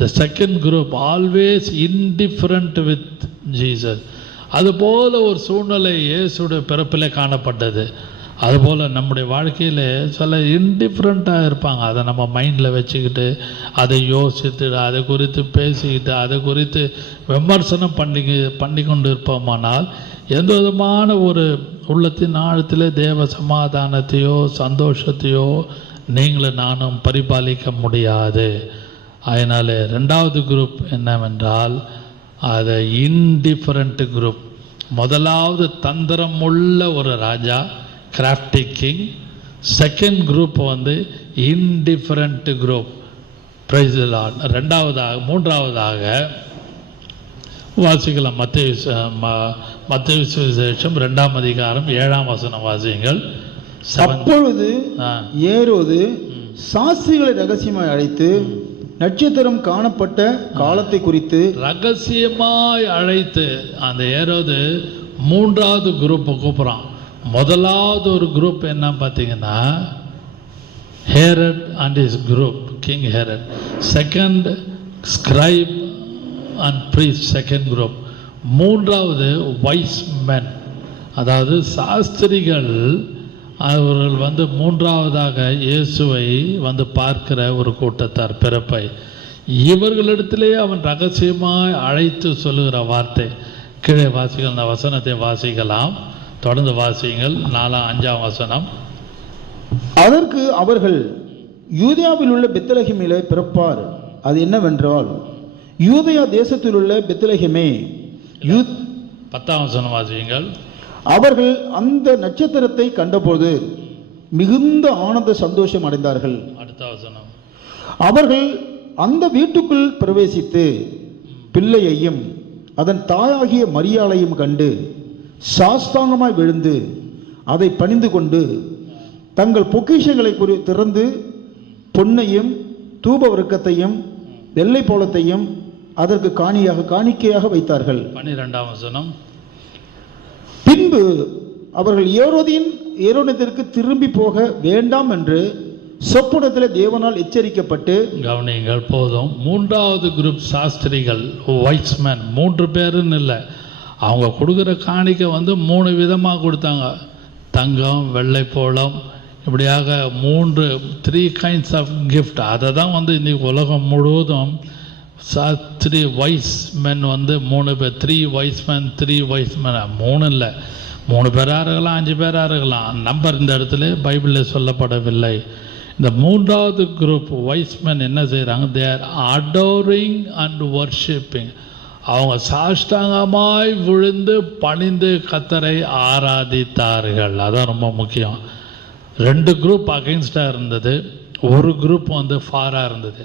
the second group always indifferent with Jesus. அதுபோல் ஒரு சூழ்நிலை இயேசுடைய பிறப்பிலே காணப்பட்டது. அதுபோல் நம்முடைய வாழ்க்கையில் சில இன்டிஃப்ரெண்ட்டாக இருப்பாங்க. அதை நம்ம மைண்டில் வச்சுக்கிட்டு, அதை யோசித்து, அதை குறித்து பேசிக்கிட்டு, அதை குறித்து விமர்சனம் பண்ணி கொண்டு இருப்போமானால் எந்த விதமான ஒரு உள்ளத்தின் ஆழத்தில் தேவ சமாதானத்தையோ சந்தோஷத்தையோ நீங்களும் நானும் பரிபாலிக்க முடியாது. அதனால் ரெண்டாவது குரூப் என்னவென்றால் அது இன்டிஃபரண்ட் குரூப். முதலாவது தந்திரம் உள்ள ஒரு ராஜா, crafty king. Second group indifferent group. Praise the lord. மூன்றாவதாக வாசிக்கலாம். மத்தேயு சுவிசேஷம் 2ஆம் அதிகாரம் 7ஆம் வசனம் வாசியுங்கள். அப்பொழுது ஏரோது சாஸ்திரிகளை ரகசியமாய் அழைத்து நட்சத்திரம் காணப்பட்ட காலத்தை குறித்து ரகசியமாய் அழைத்து, அந்த ஏரோது மூன்றாவது குரூப்பை கூப்பிட்றான். முதலாவது ஒரு குரூப் என்ன பார்த்தீங்கன்னா Herod and his group, king Herod. Second scribe and priest, second group. மூன்றாவது வைஸ் மென், அதாவது சாஸ்திரிகள். அவர்கள் மூன்றாவதாக இயேசுவை பார்க்கிற ஒரு கூட்டத்தார் பிறப்பை. இவர்களிடத்திலே அவன் ரகசியமாய் அழைத்து சொல்லுகிற வார்த்தை. கீழே வாசிகள், அந்த வசனத்தை வாசிக்கலாம், தொடர்ந்து வாசியுங்கள். 4-5 வசனம். அதற்கு அவர்கள், யூதேயாவில் உள்ள பெத்லகேமிலே பிறப்பார். அது என்னவென்றால், யூதேயா தேசத்தில் உள்ள பெத்லகேமே. 10 வசனம் வாசியுங்கள். அவர்கள் அந்த நட்சத்திரத்தை கண்டபோது மிகுந்த ஆனந்த சந்தோஷம் அடைந்தார்கள். அடுத்த வசனம். அவர்கள் அந்த வீட்டுக்குள் பிரவேசித்து பிள்ளையையும் அதன் தாயாகிய மரியாளையும் கண்டு சாஸ்தாங்கமாய் விழுந்து அதை பணிந்து கொண்டு தங்கள் பொக்கிஷங்களை திறந்து பொன்னையும் தூப வர்க்கத்தையும் வெள்ளை போலத்தையும் அதற்கு காணிக்கையாக வைத்தார்கள். 12 வசனம். பின்பு அவர்கள் ஏரோதிற்கு திரும்பி போக வேண்டாம் என்று சொப்பனத்தில் தேவனால் எச்சரிக்கப்பட்டு. கவனிங்கள், போதும். 3வது குரூப் சாஸ்திரிகள், வைஸ்மேன், 3 பேருன்னு இல்லை, அவங்க கொடுக்குற காணிக்கை 3 விதமாக கொடுத்தாங்க. தங்கம், வெள்ளை போலம், இப்படியாக 3 கைண்ட்ஸ் ஆஃப் கிஃப்ட். அதை தான் இன்னைக்கு உலகம் முழுவதும் 3 வைஸ்மேன் 3 பேர், 3 வைஸ்மேன் 3 வைஸ்மேன், 3 இல்லை, 3 பேராக இருக்கலாம், 5 பேராக இருக்கலாம். நம்பர் இந்த இடத்துல பைபிளில் சொல்லப்படவில்லை. இந்த 3வது குரூப் வைஸ்மேன் என்ன செய்கிறாங்க? They are adoring and worshipping. அவங்க சாஷ்டாங்கமாய் விழுந்து பணிந்து கர்த்தரை ஆராதித்தார்கள். அதான் ரொம்ப முக்கியம். 2 குரூப் அகைன்ஸ்டாக இருந்தது, ஒரு குரூப் ஃபாராக இருந்தது.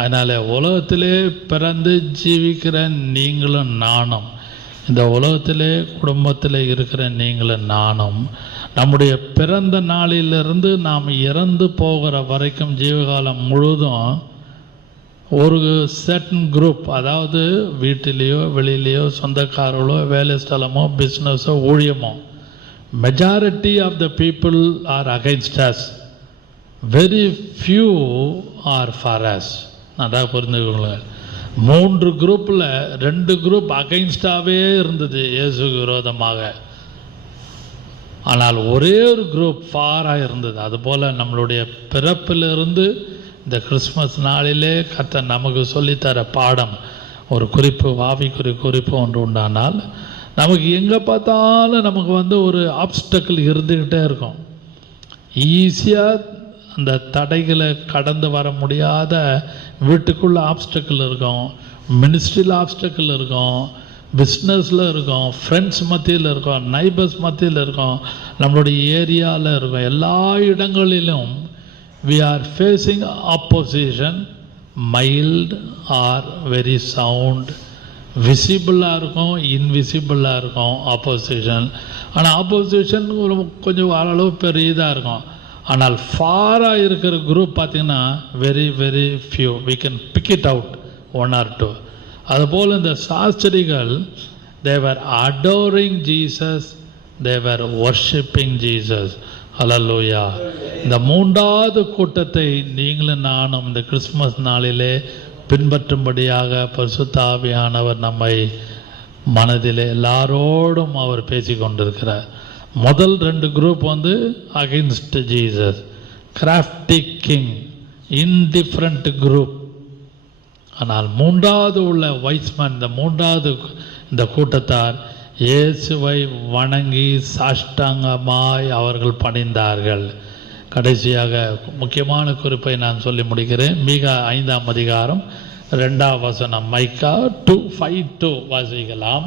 அதனால் உலகத்திலே பிறந்து ஜீவிக்கிற நீங்களும் நானும், இந்த உலகத்திலே குடும்பத்தில் இருக்கிற நீங்களும் நானும், நம்முடைய பிறந்த நாளிலிருந்து நாம் இறந்து போகிற வரைக்கும் ஜீவகாலம் முழுதும் ஒரு சர்டன் குரூப், அதாவது வீட்டிலேயோ வெளியிலேயோ சொந்தக்காரர்களோ வேலை ஸ்தலமோ பிஸ்னஸோ ஊழியமோ, majority of the people are against us, very few are for us. நல்லா புரிந்துக்கோங்க. 3 குரூப்பில் 2 குரூப் அகைன்ஸ்டாகவே இருந்தது இயேசுக்கு விரோதமாக. ஆனால் ஒரே ஒரு குரூப் ஃபாராக இருந்தது. அதுபோல் நம்மளுடைய பிறப்பிலிருந்து இந்த கிறிஸ்மஸ் நாளிலே கர்த்தர் நமக்கு சொல்லித்தர பாடம், ஒரு குறிப்பு, ஆவிக்குரிய குறிப்பு ஒன்று உண்டானால், நமக்கு எங்கே பார்த்தாலும் நமக்கு ஒரு ஆப்ஸ்டக்கிள் இருந்துக்கிட்டே இருக்கும். ஈஸியாக அந்த தடைகளை கடந்து வர முடியாத வீட்டுக்குள்ளே ஆப்ஸ்டக்கிள் இருக்கும், மினிஸ்ட்ரியில் ஆப்ஸ்டக்கிள் இருக்கும், பிஸ்னஸில் இருக்கும், ஃப்ரெண்ட்ஸ் மத்தியில் இருக்கும், நைபர்ஸ் மத்தியில் இருக்கும், நம்மளுடைய ஏரியாவில் இருக்கும். எல்லா இடங்களிலும் we are facing opposition, mild or very sound, விசிபிளாக இருக்கும், இன்விசிபிளாக இருக்கும் ஆப்போசிஷன். ஆனால் ஆப்போசிஷன் கொஞ்சம் அளவு பெரியதாக இருக்கும். ஆனால் ஃபாராக இருக்கிற குரூப் பார்த்திங்கன்னா very very few, we can pick it out 1 or 2. அதுபோல் இந்த சாஸ்திரிகள், they were adoring Jesus, they were worshipping Jesus. ஹல்லேலூயா. இந்த 3வது கூட்டத்தை நீங்களும் நானும் இந்த கிறிஸ்மஸ் நாளிலே பின்பற்றும்படியாக பரிசுத்த ஆவியானவர் நம்மை மனதிலே எல்லாரோடும் அவர் பேசி கொண்டிருக்கிறார். முதல் 2 group against Jesus, crafty king, indifferent group. ஆனால் 3வது உள்ள வைஸ்மேன், இந்த 3வது இந்த கூட்டத்தார் இயேசுவை வணங்கி சாஷ்டாங்கமாய் அவர்கள் பணிந்தார்கள். கடைசியாக முக்கியமான குறிப்பை நான் சொல்லி முடிக்கிறேன். மீகா 5ஆம் அதிகாரம் 2ஆம் வசனம். மைக்கா 2:5-2 வாசிக்கலாம்.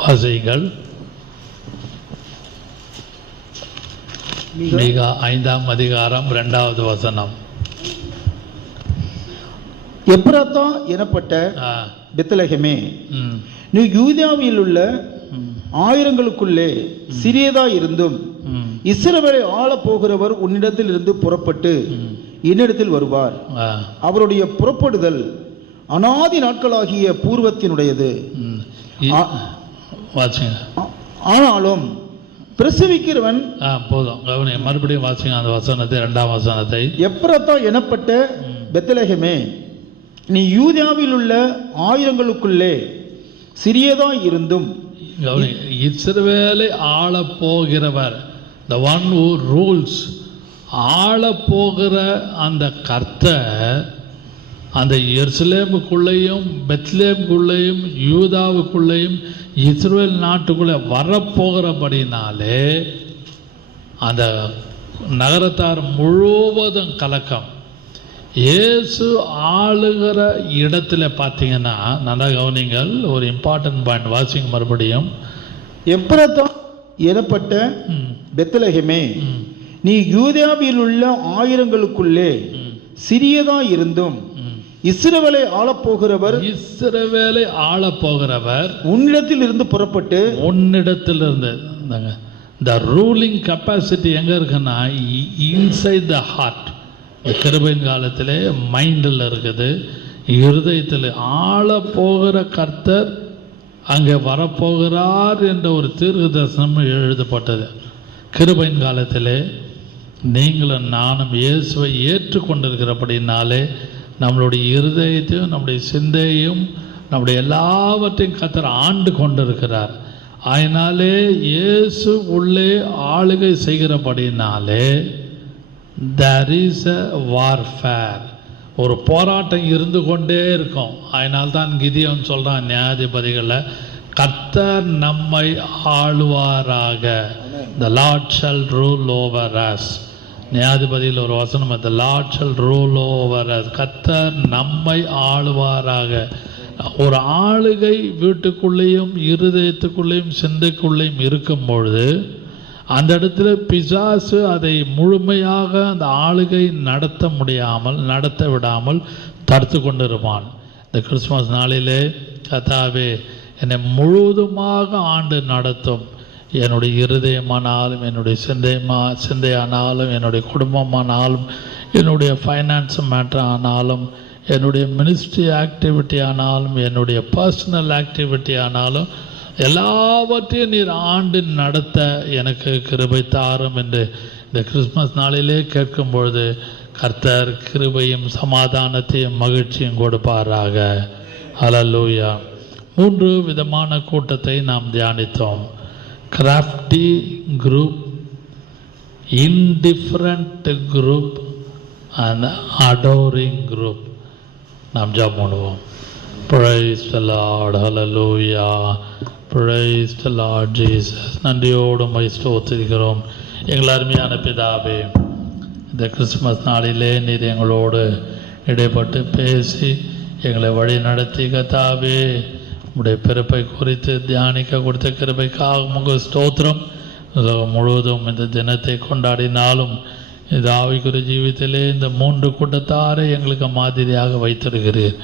வாசிகள். மீகா 5ஆம் அதிகாரம் 2வது வசனம். எப்ராத்தா எனப்பட்ட பெத்லகேமே, நீ யூதேயாவில் உள்ள ஆயிரங்களுக்குள்ளே சிறியதா இருந்தும் இஸ்ரவேலை ஆள போகிறவர் உன்னிடத்தில் இருந்து புறப்பட்டு என்னிடத்தில் வருவார். அவருடைய புறப்படுதல் அநாதி நாட்களாகிய பூர்வத்தினுடையது. ஆனாலும் பிரசவிக்கிறவன். போதும், கவனிங்க, மறுபடியும் வாசிங்க அந்த வசனத்தை, 2ஆம் வசனத்தை. எப்ராத்தா எனப்பட்ட பெத்லகேமே, நீ யூதேயாவில் உள்ள ஆயிரங்களுக்குள்ளே சிறியதா இருந்தும். இஸ்ரவேலை ஆள போகிறவர், the one who rules ஆள போகிற அந்த கர்த்தர் அந்த எருசலேமுக்குள்ளேயும் பெத்லேமுக்குள்ளேயும் யூதாவுக்குள்ளேயும் இஸ்ரவேல் நாட்டுக்குள்ளே வரப்போகிறபடினாலே அந்த நகரத்தார் முழுவதும் கலக்கம். இயேசு ஆளுகிற இடத்துல பார்த்தீங்கன்னா, நல்லா கவனிங்கள், ஒரு இம்பார்ட்டன்ட் பாயிண்ட், வாசிங்க மறுபடியும். எப்ராத்தா எனப்பட்ட பெத்லகேமே, நீ யூதேயாவில் உள்ள ஆயிரங்களுக்குள்ளே சிறியதா இருந்தும் இஸ்ரவேலை ஆளப்போகிறவர் உன்னிடத்தில் இருந்து புறப்பட்டு the ruling capacity எங்க இருக்குன்னா inside the heart. கிருபையின் காலத்திலே மைண்டில் இருக்குது, இருதயத்தில். ஆள போகிற கர்த்தர் அங்கே வரப்போகிறார் என்ற ஒரு தீர்க்க தரிசனம் எழுதப்பட்டது. கிருபையின் காலத்திலே நீங்களும் நானும் இயேசுவை ஏற்றுக்கொண்டிருக்கிறபடினாலே நம்மளுடைய இருதயத்தையும் நம்முடைய சிந்தையும் நம்முடைய எல்லாவற்றையும் கர்த்தர் ஆண்டு கொண்டிருக்கிறார். அதனாலே இயேசு உள்ளே ஆளுகை செய்கிறபடினாலே there is a warfare, ஒரு போராட்டம் இருந்து கொண்டே இருக்கும். அதனால்தான் கிதியோன் சொல்கிறான் நியாயாதிபதிகளை, கர்த்தர் நம்மை ஆளுவாராக, the Lord shall rule over us. நியாயாதிபதியில் ஒரு வசனம், the Lord shall rule over us, கர்த்தர் நம்மை ஆளுவாராக. ஒரு ஆளுகை வீட்டுக்குள்ளேயும் இருதயத்துக்குள்ளேயும் சிந்தைக்குள்ளேயும் இருக்கும் பொழுது அந்த இடத்துல பிசாசு அதை முழுமையாக அந்த ஆளுகை நடத்த விடாமல் தடுத்து கொண்டிருப்பான். இந்த கிறிஸ்துமஸ் நாளிலே கர்த்தாவே என்னை முழுவதுமாக ஆண்டு நடத்தும், என்னுடைய இருதயமானாலும் என்னுடைய சிந்தையானாலும் என்னுடைய குடும்பமானாலும் என்னுடைய ஃபைனான்ஸ் மேட்டர் ஆனாலும் என்னுடைய மினிஸ்ட்ரி ஆக்டிவிட்டி ஆனாலும் என்னுடைய பர்சனல் ஆக்டிவிட்டி ஆனாலும் எல்லாவற்றையும் நீர் ஆண்டு நடத்த எனக்கு கிருபை தாரும் என்று இந்த கிறிஸ்மஸ் நாளிலே கேட்கும் பொழுது கர்த்தர் கிருபையும் சமாதானத்தையும் மகிழ்ச்சியும் கொடுப்பாராக. ஹல்லேலூயா. 3 விதமான கூட்டத்தை நாம் தியானித்தோம். Crafty group, indifferent group and adoring group. நாம் ஜெபம் பண்ணுவோம். Praise the Lord. Hallelujah. Praise the Lord Jesus. நன்றியோடு உம்மை ஸ்தோத்திரிக்கிறோம் எங்கள் அருமையான பிதாவே. இந்த கிறிஸ்துமஸ் நாளிலே நீர் எங்களோடு இடைப்பட்டு பேசி எங்களை வழி நடத்தி கர்த்தாவே, உம்முடைய பிறப்பை குறித்து தியானிக்க கொடுத்த கிருபைக்காக உமக்கு ஸ்தோத்திரம். உலகம் முழுவதும் இந்த தினத்தை கொண்டாடினாலும் இந்த ஆவிக்குரிய ஜீவித்திலே இந்த 3 கூட்டத்தாரை எங்களுக்கு மாதிரியாக வைத்திருக்கிறீர்.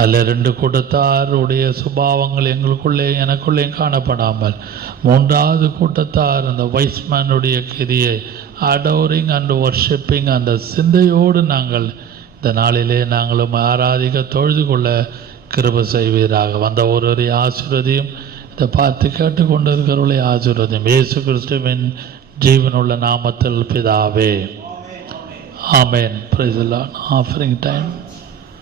அதில் 2 கூட்டத்தாருடைய சுபாவங்கள் எங்களுக்குள்ளே எனக்குள்ளே காணப்படாமல் 3வது கூட்டத்தார் அந்த வைஸ்மேனுடைய கிரியை அடோரிங் அண்ட் வர்ஷிப்பிங் அந்த சிந்தையோடு நாங்கள் இந்த நாளிலே நாங்களும் ஆராதிக்க தொழுது கொள்ள கிருபை செய்வீராக. வந்த ஒருவரை ஆசீர்வதியும், இதை பார்த்து கேட்டுக்கொண்டு இருக்கிறவர்களை ஆசீர்வதியும். இயேசு கிறிஸ்துவின் ஜீவனுள்ள நாமத்தில் பிதாவே, ஆமென். Praise the lord. Offering time.